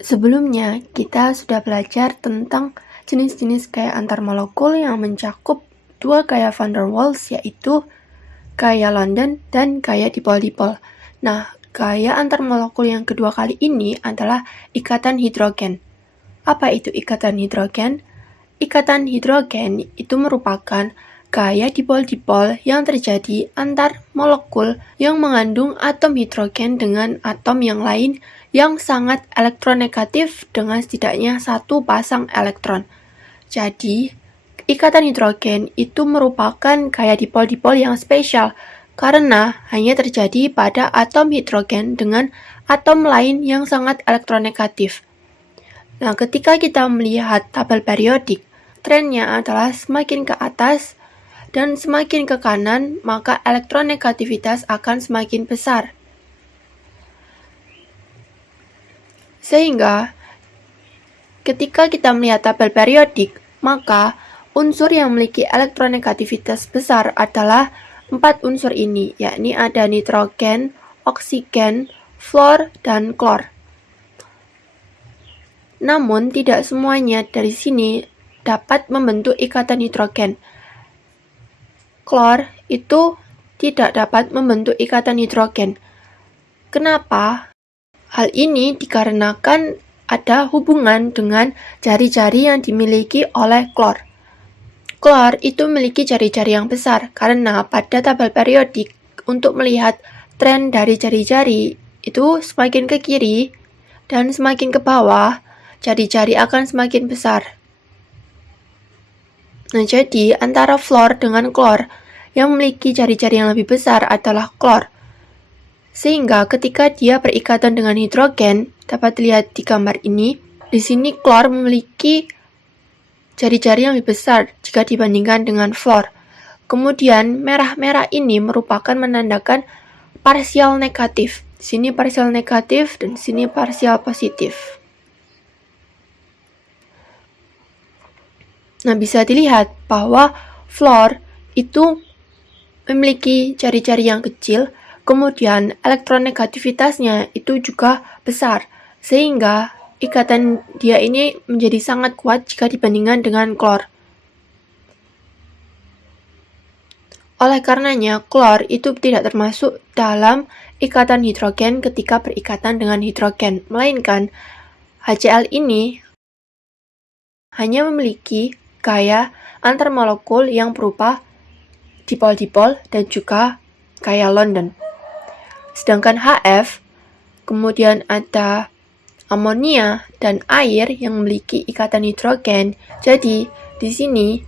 Sebelumnya, kita sudah belajar tentang jenis-jenis gaya antar molekul yang mencakup dua gaya van der Waals, yaitu gaya London dan gaya dipol-dipol. Nah, gaya antar molekul yang kedua kali ini adalah ikatan hidrogen. Apa itu ikatan hidrogen? Ikatan hidrogen itu merupakan gaya dipol-dipol yang terjadi antar molekul yang mengandung atom hidrogen dengan atom yang lain yang sangat elektronegatif dengan setidaknya satu pasang elektron. Jadi, ikatan hidrogen itu merupakan gaya dipol-dipol yang spesial karena hanya terjadi pada atom hidrogen dengan atom lain yang sangat elektronegatif. Nah, ketika kita melihat tabel periodik, trennya adalah semakin ke atas dan semakin ke kanan, maka elektronegativitas akan semakin besar. Sehingga, ketika kita melihat tabel periodik, maka unsur yang memiliki elektronegativitas besar adalah 4 unsur ini, yakni ada nitrogen, oksigen, fluor, dan klor. Namun, tidak semuanya dari sini dapat membentuk ikatan hidrogen. Klor itu tidak dapat membentuk ikatan hidrogen. Kenapa? Hal ini dikarenakan ada hubungan dengan jari-jari yang dimiliki oleh klor. Klor itu memiliki jari-jari yang besar karena pada tabel periodik untuk melihat tren dari jari-jari itu semakin ke kiri dan semakin ke bawah, jari-jari akan semakin besar. Nah, jadi antara fluor dengan klor yang memiliki jari-jari yang lebih besar adalah klor. Sehingga ketika dia berikatan dengan hidrogen, dapat dilihat di gambar ini, di sini klor memiliki jari-jari yang lebih besar jika dibandingkan dengan fluor. Kemudian merah-merah ini merupakan menandakan parsial negatif. Di sini parsial negatif dan di sini parsial positif. Nah, bisa dilihat bahwa fluor itu memiliki jari-jari yang kecil, kemudian elektronegativitasnya itu juga besar, sehingga ikatan dia ini menjadi sangat kuat jika dibandingkan dengan klor. Oleh karenanya, klor itu tidak termasuk dalam ikatan hidrogen ketika berikatan dengan hidrogen, melainkan HCl ini hanya memiliki gaya antar molekul yang berupa dipol-dipol dan juga gaya London. Sedangkan HF, kemudian ada amonia dan air yang memiliki ikatan hidrogen. Jadi, di sini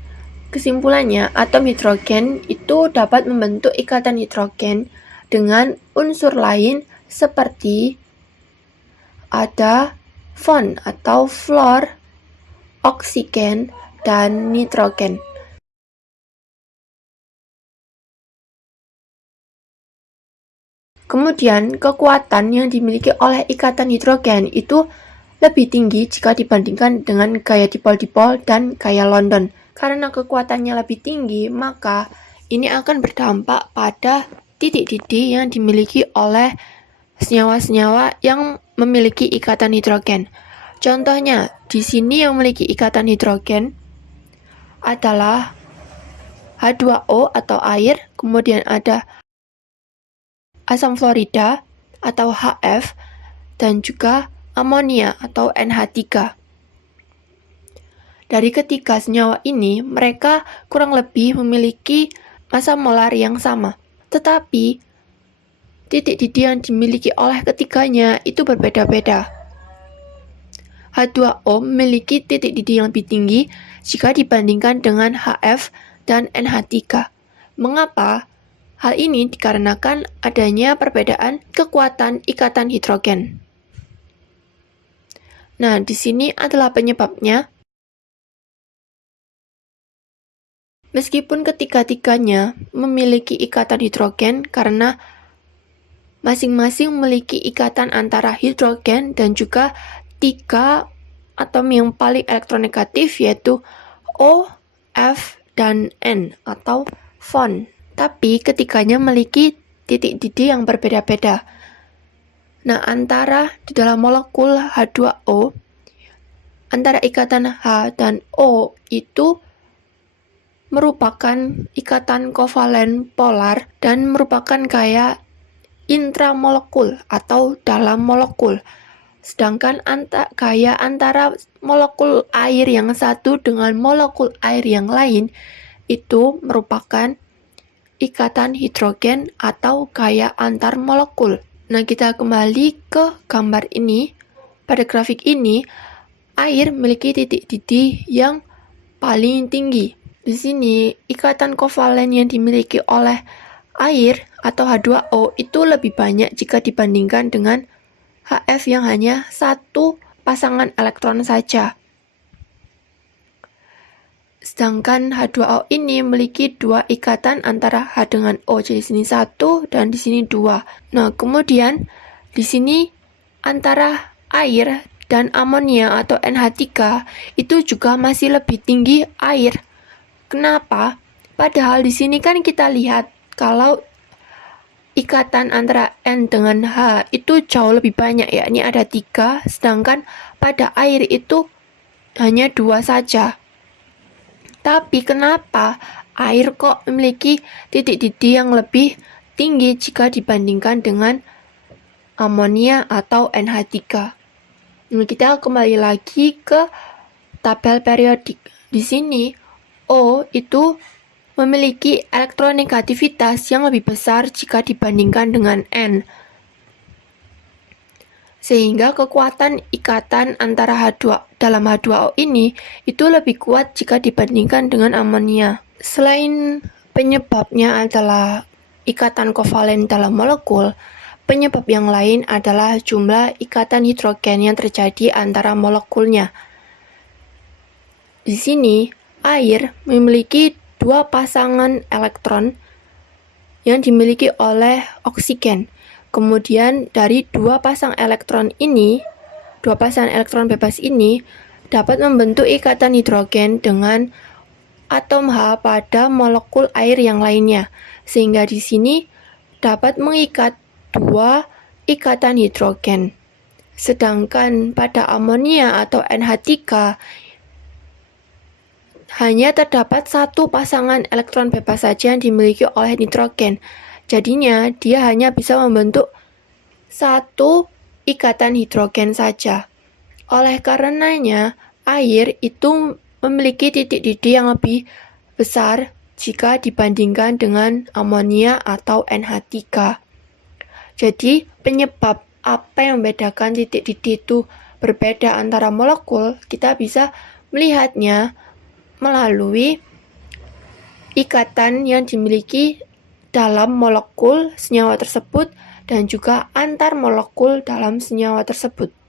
kesimpulannya atom hidrogen itu dapat membentuk ikatan hidrogen dengan unsur lain seperti ada von atau fluor, oksigen, dan nitrogen. Kemudian, kekuatan yang dimiliki oleh ikatan hidrogen itu lebih tinggi jika dibandingkan dengan gaya dipol-dipol dan gaya London. Karena kekuatannya lebih tinggi, maka ini akan berdampak pada titik didih yang dimiliki oleh senyawa-senyawa yang memiliki ikatan hidrogen. Contohnya, di sini yang memiliki ikatan hidrogen adalah H2O atau air, kemudian ada asam fluorida atau HF, dan juga amonia atau NH3. Dari ketiga senyawa ini, mereka kurang lebih memiliki massa molar yang sama. Tetapi, titik didih yang dimiliki oleh ketiganya itu berbeda-beda. H2O memiliki titik didih yang lebih tinggi jika dibandingkan dengan HF dan NH3. Mengapa? Hal ini dikarenakan adanya perbedaan kekuatan ikatan hidrogen. Nah, di sini adalah penyebabnya. Meskipun ketiga-tiganya memiliki ikatan hidrogen karena masing-masing memiliki ikatan antara hidrogen dan juga 3 atom yang paling elektronegatif yaitu O, F, dan N atau von. Tapi ketiganya memiliki titik didih yang berbeda-beda. Nah, antara di dalam molekul H2O, antara ikatan H dan O itu merupakan ikatan kovalen polar dan merupakan kayak intramolekul atau dalam molekul. Sedangkan kayak antara molekul air yang satu dengan molekul air yang lain itu merupakan ikatan hidrogen atau kayak antar molekul. Nah, kita kembali ke gambar ini. Pada grafik ini, air memiliki titik didih yang paling tinggi. Di sini, ikatan kovalen yang dimiliki oleh air atau H2O itu lebih banyak jika dibandingkan dengan HF yang hanya satu pasangan elektron saja. Sedangkan H2O ini memiliki dua ikatan antara H dengan O. Jadi di sini 1 dan di sini 2. Nah, kemudian di sini antara air dan amonia atau NH3 itu juga masih lebih tinggi air. Kenapa? Padahal di sini kan kita lihat kalau ikatan antara N dengan H itu jauh lebih banyak ya. Ini ada 3, sedangkan pada air itu hanya 2 saja. Tapi kenapa air kok memiliki titik didih yang lebih tinggi jika dibandingkan dengan amonia atau NH3? Nah, kita kembali lagi ke tabel periodik. Di sini O itu memiliki elektronegativitas yang lebih besar jika dibandingkan dengan N. Sehingga kekuatan ikatan antara H2 dalam H2O ini itu lebih kuat jika dibandingkan dengan amonia. Selain penyebabnya adalah ikatan kovalen dalam molekul, penyebab yang lain adalah jumlah ikatan hidrogen yang terjadi antara molekulnya. Di sini, air memiliki 2 pasangan elektron yang dimiliki oleh oksigen. Kemudian dari 2 pasang elektron ini, 2 pasangan elektron bebas ini dapat membentuk ikatan hidrogen dengan atom H pada molekul air yang lainnya. Sehingga di sini dapat mengikat 2 ikatan hidrogen. Sedangkan pada amonia atau NH3 hanya terdapat 1 pasangan elektron bebas saja yang dimiliki oleh nitrogen. Jadinya dia hanya bisa membentuk 1 ikatan hidrogen saja. Oleh karenanya, air itu memiliki titik didih yang lebih besar jika dibandingkan dengan amonia atau NH3. Jadi, penyebab apa yang membedakan titik didih itu berbeda antara molekul, kita bisa melihatnya melalui ikatan yang dimiliki dalam molekul senyawa tersebut dan juga antar molekul dalam senyawa tersebut.